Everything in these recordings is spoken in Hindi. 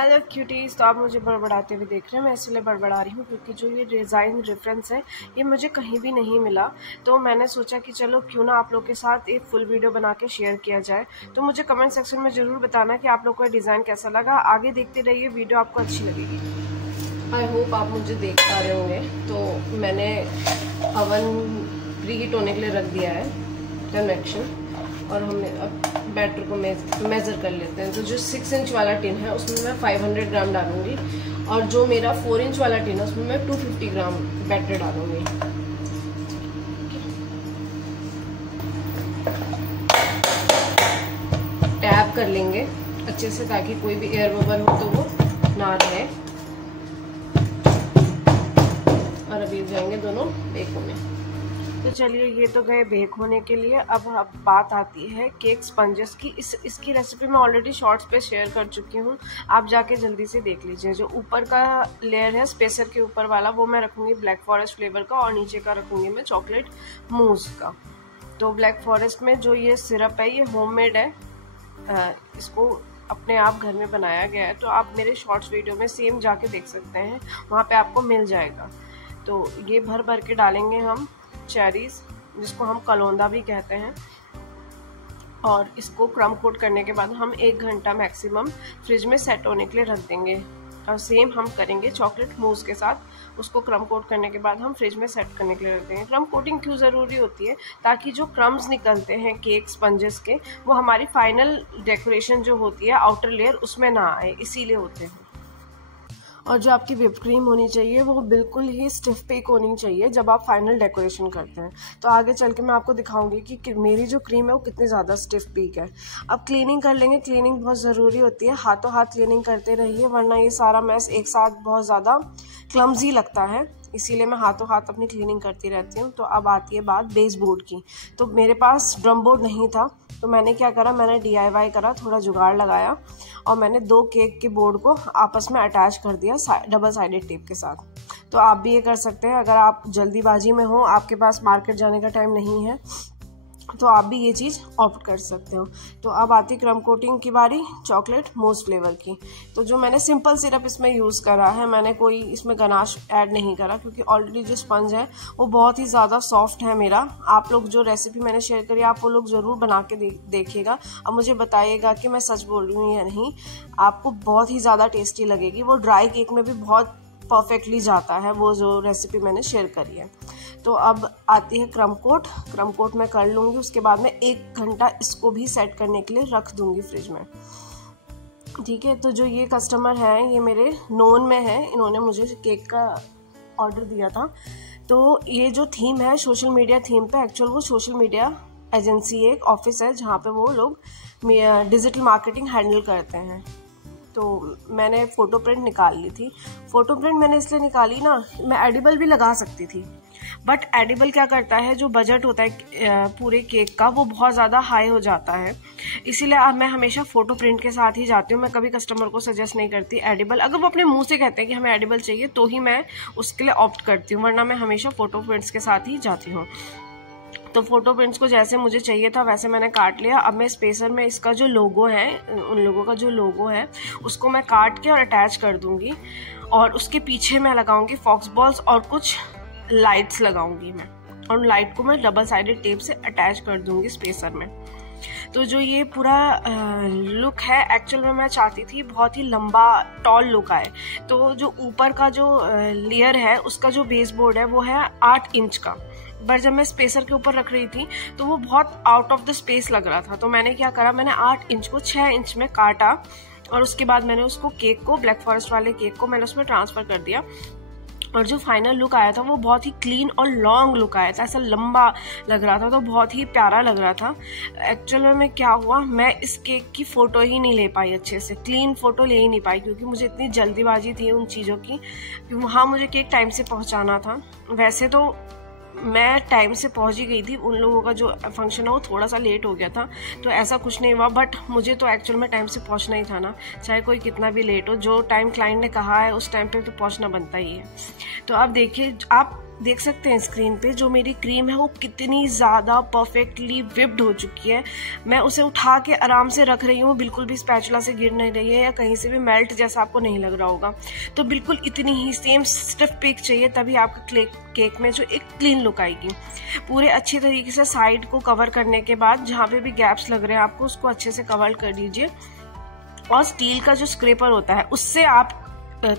Hello cuties. तो आप मुझे बड़बड़ाते हुए देख रहे हैं, मैं इसलिए बड़बड़ा रही हूँ क्योंकि जो ये डिज़ाइन रेफरेंस है ये मुझे कहीं भी नहीं मिला। तो मैंने सोचा कि चलो क्यों ना आप लोग के साथ एक फुल वीडियो बना के शेयर किया जाए। तो मुझे कमेंट सेक्शन में ज़रूर बताना कि आप लोग को डिज़ाइन कैसा लगा। आगे देखते रहिए, वीडियो आपको अच्छी लगेगी। आई होप आप मुझे देख पा रहे होंगे। तो मैंने अवन प्रीहीट होने के लिए रख दिया है कन्वेक्शन, और हमने अब बैटर को मेज़र कर लेते हैं। तो जो 6 इंच वाला टिन है उसमें मैं 500 ग्राम डालूंगी, और जो मेरा 4 इंच वाला टिन है उसमें मैं 250 ग्राम बैटर डालूंगी। टैप कर लेंगे अच्छे से ताकि कोई भी एयर बबल हो तो वो ना रहे। और अभी जाएंगे दोनों बेक होने। तो चलिए, ये तो गए बेक होने के लिए। अब बात आती है केक स्पंजेस की। इसकी रेसिपी मैं ऑलरेडी शॉर्ट्स पे शेयर कर चुकी हूँ, आप जाके जल्दी से देख लीजिए। जो ऊपर का लेयर है स्पेसर के ऊपर वाला, वो मैं रखूँगी ब्लैक फॉरेस्ट फ्लेवर का, और नीचे का रखूँगी मैं चॉकलेट मूस का। तो ब्लैक फॉरेस्ट में जो ये सिरप है ये होममेड है, इसको अपने आप घर में बनाया गया है। तो आप मेरे शॉर्ट्स वीडियो में सेम जाके देख सकते हैं, वहाँ पे आपको मिल जाएगा। तो ये भर भर के डालेंगे हम चेरीज, जिसको हम कलौंदा भी कहते हैं। और इसको क्रम कोट करने के बाद हम 1 घंटा मैक्सिमम फ्रिज में सेट होने के लिए रख देंगे। और सेम हम करेंगे चॉकलेट मूस के साथ। उसको क्रम कोट करने के बाद हम फ्रिज में सेट करने के लिए रख देंगे। क्रम कोटिंग क्यों ज़रूरी होती है? ताकि जो क्रम्स निकलते हैं केक स्पंजेस के, वो हमारी फाइनल डेकोरेशन जो होती है आउटर लेयर उसमें ना आए, इसीलिए होते हैं। और जो आपकी व्हिप क्रीम होनी चाहिए वो बिल्कुल ही स्टिफ पेक होनी चाहिए जब आप फाइनल डेकोरेशन करते हैं। तो आगे चल के मैं आपको दिखाऊंगी कि मेरी जो क्रीम है वो कितनी ज़्यादा स्टिफ पेक है। अब क्लीनिंग कर लेंगे। क्लीनिंग बहुत ज़रूरी होती है, हाथों हाथ क्लीनिंग करते रहिए, वरना ये सारा मैस एक साथ बहुत ज़्यादा क्लमजी लगता है। इसीलिए मैं हाथों हाथ अपनी क्लीनिंग करती रहती हूँ। तो अब आती है बात बेस बोर्ड की। तो मेरे पास ड्रम बोर्ड नहीं था, तो मैंने क्या करा, मैंने DIY करा, थोड़ा जुगाड़ लगाया, और मैंने 2 केक के बोर्ड को आपस में अटैच कर दिया डबल साइडेड टेप के साथ। तो आप भी ये कर सकते हैं। अगर आप जल्दीबाजी में हो, आपके पास मार्केट जाने का टाइम नहीं है, तो आप भी ये चीज़ ऑप्ट कर सकते हो। तो अब आती क्रम कोटिंग की बारी चॉकलेट मूस फ्लेवर की। तो जो मैंने सिंपल सिरप इसमें यूज़ करा है, मैंने कोई इसमें गनाश ऐड नहीं करा, क्योंकि ऑलरेडी जो स्पंज है वो बहुत ही ज़्यादा सॉफ्ट है मेरा। आप लोग जो रेसिपी मैंने शेयर करी आप वो लोग ज़रूर बना के देखिएगा, अब मुझे बताइएगा कि मैं सच बोल रही हूँ या नहीं। आपको बहुत ही ज़्यादा टेस्टी लगेगी। वो ड्राई केक में भी बहुत परफेक्टली जाता है वो जो रेसिपी मैंने शेयर करी है। तो अब आती है क्रम कोट। क्रम कोट मैं कर लूँगी, उसके बाद में 1 घंटा इसको भी सेट करने के लिए रख दूँगी फ्रिज में। ठीक है। तो जो ये कस्टमर है ये मेरे नोन में है, इन्होंने मुझे केक का ऑर्डर दिया था। तो ये जो थीम है सोशल मीडिया थीम पे, एक्चुअल वो सोशल मीडिया एजेंसी एक ऑफिस है जहाँ पे वो लोग डिजिटल मार्केटिंग हैंडल करते हैं। तो मैंने फ़ोटो प्रिंट निकाल ली थी। फ़ोटो प्रिंट मैंने इसलिए निकाली ना, मैं एडिबल भी लगा सकती थी, बट एडिबल क्या करता है, जो बजट होता है पूरे केक का वो बहुत ज़्यादा हाई हो जाता है। इसीलिए अब मैं हमेशा फ़ोटो प्रिंट के साथ ही जाती हूँ। मैं कभी कस्टमर को सजेस्ट नहीं करती एडिबल। अगर वो अपने मुंह से कहते हैं कि हमें एडिबल चाहिए तो ही मैं उसके लिए ऑप्ट करती हूँ, वरना मैं हमेशा फ़ोटो प्रिंट्स के साथ ही जाती हूँ। तो फोटो प्रिंट्स को जैसे मुझे चाहिए था वैसे मैंने काट लिया। अब मैं स्पेसर में इसका जो लोगो है, उन लोगों का जो लोगो है उसको मैं काट के और अटैच कर दूंगी, और उसके पीछे मैं लगाऊंगी फॉक्स बॉल्स और कुछ लाइट्स लगाऊंगी मैं, और उन लाइट को मैं डबल साइडेड टेप से अटैच कर दूंगी स्पेसर में। तो जो ये पूरा लुक है, एक्चुअल में मैं चाहती थी बहुत ही लंबा टॉल लुक आए। तो जो ऊपर का जो लेयर है उसका जो बेस बोर्ड है वो है 8 इंच का, पर जब मैं स्पेसर के ऊपर रख रही थी तो वो बहुत आउट ऑफ द स्पेस लग रहा था। तो मैंने क्या करा, मैंने 8 इंच को 6 इंच में काटा, और उसके बाद मैंने उसको केक को, ब्लैक फॉरेस्ट वाले केक को मैंने उसमें ट्रांसफ़र कर दिया। और जो फाइनल लुक आया था वो बहुत ही क्लीन और लॉन्ग लुक आया था, ऐसा लंबा लग रहा था, तो बहुत ही प्यारा लग रहा था। एक्चुअल में क्या हुआ, मैं इस केक की फ़ोटो ही नहीं ले पाई अच्छे से, क्लीन फ़ोटो ले ही नहीं पाई, क्योंकि मुझे इतनी जल्दीबाजी थी उन चीज़ों की कि वहाँ मुझे केक टाइम से पहुँचाना था। वैसे तो मैं टाइम से पहुंच ही गई थी, उन लोगों का जो फंक्शन है वो थोड़ा सा लेट हो गया था, तो ऐसा कुछ नहीं हुआ। बट मुझे तो एक्चुअल में टाइम से पहुंचना ही था ना, चाहे कोई कितना भी लेट हो, जो टाइम क्लाइंट ने कहा है उस टाइम पे तो पहुंचना बनता ही है। तो अब देखिए, आप देख सकते हैं स्क्रीन पे जो मेरी क्रीम है वो कितनी ज़्यादा परफेक्टली विप्ड हो चुकी है। मैं उसे उठा के आराम से रख रही हूँ, बिल्कुल भी स्पैचुला से गिर नहीं रही है या कहीं से भी मेल्ट जैसा आपको नहीं लग रहा होगा। तो बिल्कुल इतनी ही सेम स्टिफ पीक चाहिए, तभी आपका केक में जो एक क्लीन लुक आएगी। पूरे अच्छी तरीके से साइड को कवर करने के बाद जहाँ पे भी गैप्स लग रहे हैं आपको उसको अच्छे से कवर कर दीजिए। और स्टील का जो स्क्रैपर होता है उससे आप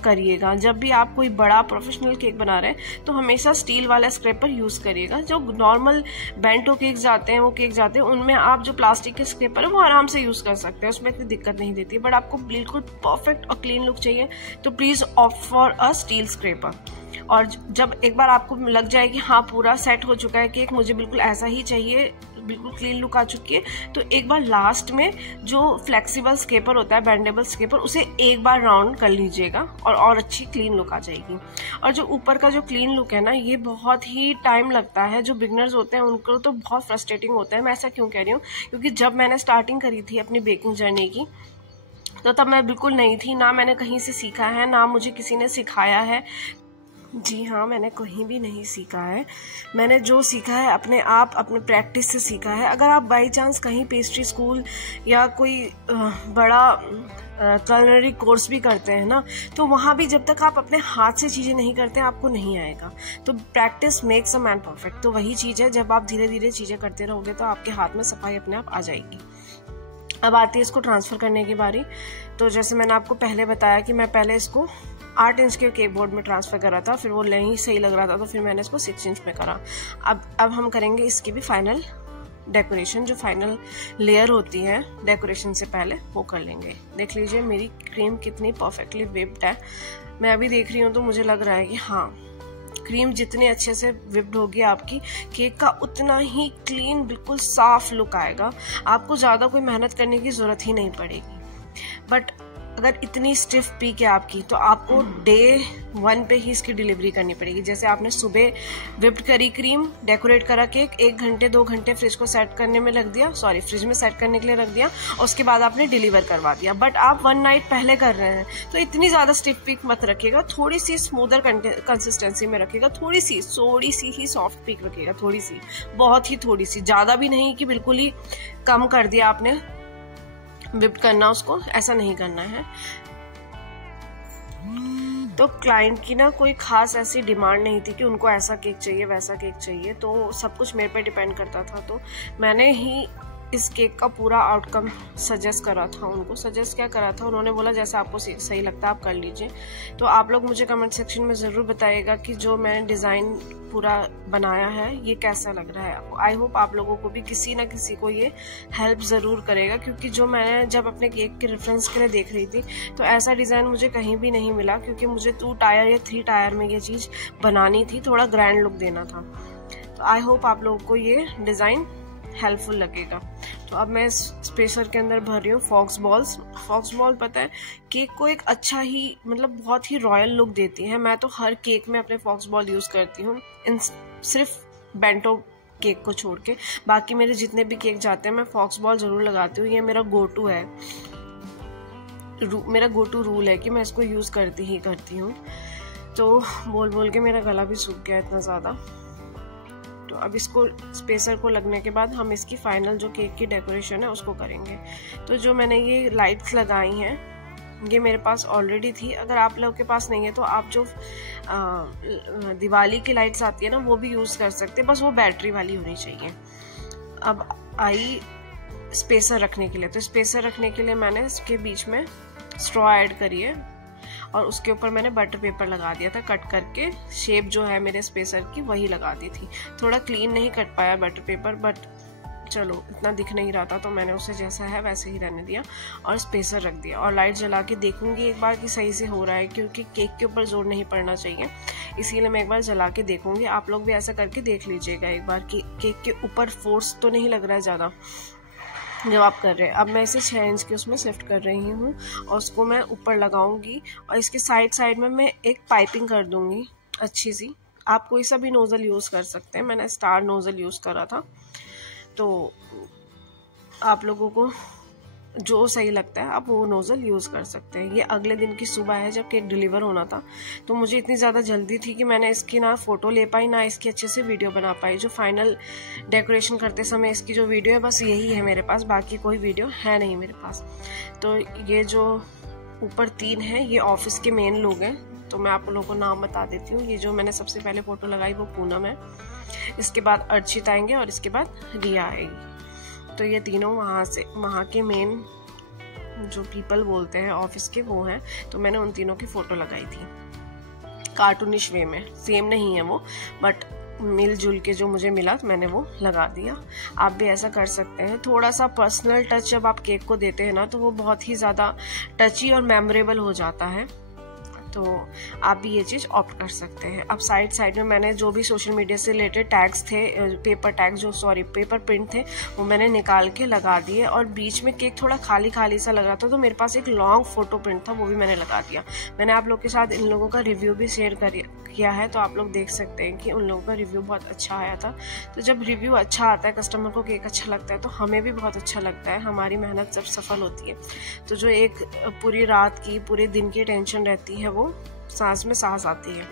करिएगा। जब भी आप कोई बड़ा प्रोफेशनल केक बना रहे हैं तो हमेशा स्टील वाला स्क्रैपर यूज करिएगा। जो नॉर्मल बेंटो केक जाते हैं वो केक जाते हैं उनमें आप जो प्लास्टिक के स्क्रैपर है वो आराम से यूज कर सकते हैं, उसमें इतनी दिक्कत नहीं देती। बट आपको बिल्कुल परफेक्ट और क्लीन लुक चाहिए तो please opt for a steel scraper. और जब एक बार आपको लग जाए कि हाँ पूरा सेट हो चुका है केक, मुझे बिल्कुल ऐसा ही चाहिए, बिल्कुल क्लीन लुक आ चुकी है, तो एक बार लास्ट में जो फ्लेक्सिबल स्क्रैपर होता है, बेंडेबल स्क्रैपर, उसे एक बार राउंड कर लीजिएगा और अच्छी क्लीन लुक आ जाएगी। और जो ऊपर का जो क्लीन लुक है ना, ये बहुत ही टाइम लगता है। जो बिगनर्स होते हैं उनको तो बहुत फ्रस्ट्रेटिंग होता है। मैं ऐसा क्यों कह रही हूँ, क्योंकि जब मैंने स्टार्टिंग करी थी अपनी बेकिंग जर्नी की तो तब मैं बिल्कुल नई थी, ना मैंने कहीं से सीखा है ना मुझे किसी ने सिखाया है। जी हाँ, मैंने कहीं भी नहीं सीखा है। मैंने जो सीखा है अपने आप अपने प्रैक्टिस से सीखा है। अगर आप बाई चांस कहीं पेस्ट्री स्कूल या कोई बड़ा culinary कोर्स भी करते हैं ना, तो वहाँ भी जब तक आप अपने हाथ से चीज़ें नहीं करते हैं आपको नहीं आएगा। तो practice makes a man perfect. तो वही चीज़ है, जब आप धीरे धीरे चीज़ें करते रहोगे तो आपके हाथ में सफाई अपने आप आ जाएगी। अब आती है इसको ट्रांसफ़र करने की बारी। तो जैसे मैंने आपको पहले बताया कि मैं पहले इसको 8 इंच के केक बोर्ड में ट्रांसफ़र करा था, फिर वो नहीं सही लग रहा था तो फिर मैंने इसको 6 इंच में करा। अब हम करेंगे इसकी भी फाइनल डेकोरेशन। जो फाइनल लेयर होती है डेकोरेशन से पहले वो कर लेंगे। देख लीजिए मेरी क्रीम कितनी परफेक्टली विप्ड है। मैं अभी देख रही हूँ तो मुझे लग रहा है कि हाँ, क्रीम जितनी अच्छे से विप्ड होगी आपकी केक का उतना ही क्लीन बिल्कुल साफ लुक आएगा। आपको ज़्यादा कोई मेहनत करने की ज़रूरत ही नहीं पड़ेगी। बट अगर इतनी स्टिफ पीक है आपकी तो आपको डे 1 पे ही इसकी डिलीवरी करनी पड़ेगी। जैसे आपने सुबह विप्ड करी क्रीम, डेकोरेट करा केक, 1 घंटे 2 घंटे फ्रिज को सेट करने में लग दिया, फ्रिज में सेट करने के लिए रख दिया और उसके बाद आपने डिलीवर करवा दिया। बट आप 1 नाइट पहले कर रहे हैं तो इतनी ज़्यादा स्टिफ पीक मत रखिएगा, थोड़ी सी स्मूदर कंसिस्टेंसी में रखिएगा, थोड़ी सी ही सॉफ्ट पीक रखिएगा, थोड़ी सी, बहुत ही थोड़ी सी, ज़्यादा भी नहीं कि बिल्कुल ही कम कर दिया आपने विप करना उसको, ऐसा नहीं करना है। तो क्लाइंट की ना कोई खास ऐसी डिमांड नहीं थी कि उनको ऐसा केक चाहिए वैसा केक चाहिए, तो सब कुछ मेरे पे डिपेंड करता था। तो मैंने ही इस केक का पूरा आउटकम सजेस्ट करा था उनको। सजेस्ट क्या करा था, उन्होंने बोला जैसा आपको सही लगता है आप कर लीजिए। तो आप लोग मुझे कमेंट सेक्शन में ज़रूर बताइएगा कि जो मैंने डिज़ाइन पूरा बनाया है ये कैसा लग रहा है। आई होप आप लोगों को भी किसी ना किसी को ये हेल्प ज़रूर करेगा, क्योंकि जो मैंने जब अपने केक के रेफरेंस के लिए देख रही थी तो ऐसा डिज़ाइन मुझे कहीं भी नहीं मिला, क्योंकि मुझे 2 टायर या 3 टायर में ये चीज़ बनानी थी, थोड़ा ग्रैंड लुक देना था। तो आई होप आप लोगों को ये डिज़ाइन हेल्पफुल लगेगा। तो अब मैं स्पेसर के अंदर भर रही हूँ फॉक्स बॉल्स। फॉक्स बॉल पता है केक को एक अच्छा ही, मतलब बहुत ही रॉयल लुक देती है। मैं तो हर केक में अपने फॉक्स बॉल यूज़ करती हूँ, सिर्फ बेंटो केक को छोड़ के। बाकी मेरे जितने भी केक जाते हैं मैं फॉक्स बॉल ज़रूर लगाती हूँ। ये मेरा गो टू है, मेरा गो टू रूल है कि मैं इसको यूज़ करती ही करती हूँ। तो बोल बोल के मेरा गला भी सूख गया इतना ज़्यादा। तो अब इसको स्पेसर को लगने के बाद हम इसकी फाइनल जो केक की डेकोरेशन है उसको करेंगे। तो जो मैंने ये लाइट्स लगाई हैं ये मेरे पास ऑलरेडी थी। अगर आप लोगों के पास नहीं है तो आप जो दिवाली की लाइट्स आती है ना वो भी यूज़ कर सकते हैं, बस वो बैटरी वाली होनी चाहिए। अब आई स्पेसर रखने के लिए। तो स्पेसर रखने के लिए मैंने इसके बीच में स्ट्रॉ ऐड करी है और उसके ऊपर मैंने बटर पेपर लगा दिया था कट करके। शेप जो है मेरे स्पेसर की वही लगा दी थी। थोड़ा क्लीन नहीं कट पाया बटर पेपर, बट चलो इतना दिख नहीं रहा था तो मैंने उसे जैसा है वैसे ही रहने दिया और स्पेसर रख दिया। और लाइट जला के देखूंगी एक बार कि सही से हो रहा है, क्योंकि केक के ऊपर जोर नहीं पड़ना चाहिए, इसीलिए मैं एक बार जला के देखूंगी। आप लोग भी ऐसा करके देख लीजिएगा एक बार कि केक के ऊपर फोर्स तो नहीं लग रहा है ज़्यादा जब आप कर रहे हैं। अब मैं इसे 6 इंच की उसमें शिफ्ट कर रही हूँ और उसको मैं ऊपर लगाऊंगी और इसके साइड में मैं एक पाइपिंग कर दूंगी अच्छी सी। आप कोई सा भी नोज़ल यूज़ कर सकते हैं, मैंने स्टार नोज़ल यूज़ करा था। तो आप लोगों को जो सही लगता है आप वो नोज़ल यूज़ कर सकते हैं। ये अगले दिन की सुबह है जब केक डिलीवर होना था, तो मुझे इतनी ज़्यादा जल्दी थी कि मैंने इसकी ना फ़ोटो ले पाई ना इसकी अच्छे से वीडियो बना पाई। जो फाइनल डेकोरेशन करते समय इसकी जो वीडियो है बस यही है मेरे पास, बाकी कोई वीडियो है नहीं मेरे पास। तो ये जो ऊपर 3 है ये ऑफिस के मेन लोग हैं, तो मैं आप लोगों को नाम बता देती हूँ। ये जो मैंने सबसे पहले फ़ोटो लगाई वो पूनम है, इसके बाद अर्चित आएंगे और इसके बाद रिया आएगी। तो ये तीनों वहाँ के मेन जो पीपल बोलते हैं ऑफिस के वो हैं। तो मैंने उन तीनों की फ़ोटो लगाई थी कार्टूनिश वे में, सेम नहीं है वो बट मिलजुल के जो मुझे मिला तो मैंने वो लगा दिया। आप भी ऐसा कर सकते हैं। थोड़ा सा पर्सनल टच जब आप केक को देते हैं ना तो वो बहुत ही ज़्यादा टची और मेमोरेबल हो जाता है, तो आप भी ये चीज़ ऑप्ट कर सकते हैं। अब साइड में मैंने जो भी सोशल मीडिया से रिलेटेड टैग्स थे, पेपर प्रिंट थे, वो मैंने निकाल के लगा दिए। और बीच में केक थोड़ा खाली सा लग रहा था तो मेरे पास एक लॉन्ग फोटो प्रिंट था, वो भी मैंने लगा दिया। मैंने आप लोग के साथ इन लोगों का रिव्यू भी शेयर किया है, तो आप लोग देख सकते हैं कि उन लोगों का रिव्यू बहुत अच्छा आया था। तो जब रिव्यू अच्छा आता है, कस्टमर को केक अच्छा लगता है, तो हमें भी बहुत अच्छा लगता है, हमारी मेहनत जब सफल होती है। तो जो एक पूरी रात की पूरे दिन की टेंशन रहती है वो सांस में सांस आती है।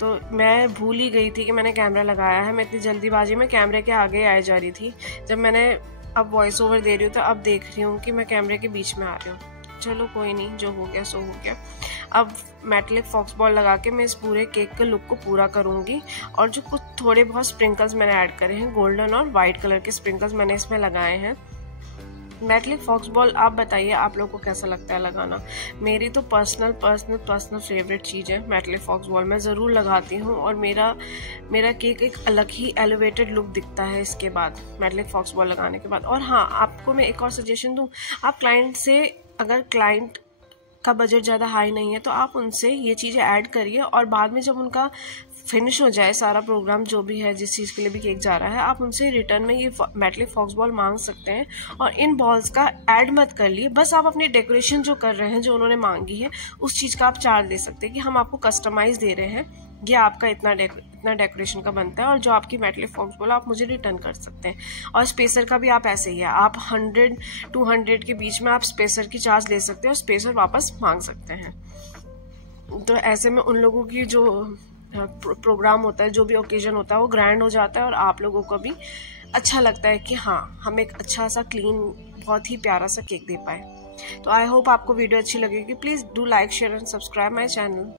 तो मैं भूल ही गई थी कि मैंने कैमरा लगाया है। मैं इतनी जल्दीबाजी में कैमरे के आगे आए जा रही थी। जब मैंने अब वॉइस ओवर दे रही हूँ तो अब देख रही हूँ कि मैं कैमरे के बीच में आ रही हूँ। चलो कोई नहीं, जो हो गया सो हो गया। अब मेटालिक फॉक्स बॉल लगा के मैं इस पूरे केक के लुक को पूरा करूँगी। और जो कुछ थोड़े बहुत स्प्रिंकल्स मैंने ऐड करे हैं, गोल्डन और वाइट कलर के स्प्रिंकल्स मैंने इसमें लगाए हैं। मेटालिक फॉक्स बॉल आप बताइए आप लोगों को कैसा लगता है लगाना। मेरी तो पर्सनल फेवरेट चीज़ है मेटालिक फॉक्स बॉल। मैं ज़रूर लगाती हूँ और मेरा केक एक अलग ही एलिवेटेड लुक दिखता है इसके बाद, मेटालिक फॉक्स बॉल लगाने के बाद। और हाँ, आपको मैं एक और सजेशन दूँ, आप क्लाइंट से, अगर क्लाइंट का बजट ज़्यादा हाई नहीं है तो आप उनसे ये चीज़ें ऐड करिए और बाद में जब उनका फिनिश हो जाए सारा प्रोग्राम जो भी है, जिस चीज़ के लिए भी केक जा रहा है, आप उनसे रिटर्न में ये मेटालिक फॉक्स बॉल मांग सकते हैं। और इन बॉल्स का ऐड मत कर लिए, बस आप अपनी डेकोरेशन जो कर रहे हैं, जो उन्होंने मांगी है, उस चीज़ का आप चार्ज दे सकते हैं कि हम आपको कस्टमाइज दे रहे हैं, ये आपका इतना डेकोरेशन का बनता है और जो आपकी मेटालिक फॉक्स बॉल आप मुझे रिटर्न कर सकते हैं। और स्पेसर का भी आप ऐसे ही है, आप 100-200 के बीच में आप स्पेसर की चार्ज ले सकते हैं और स्पेसर वापस मांग सकते हैं। तो ऐसे में उन लोगों की जो प्रोग्राम होता है, जो भी ओकेजन होता है, वो ग्रैंड हो जाता है और आप लोगों को भी अच्छा लगता है कि हाँ, हम एक अच्छा सा क्लीन, बहुत ही प्यारा सा केक दे पाए। तो आई होप आपको वीडियो अच्छी लगेगी। Please do like, share and subscribe my channel.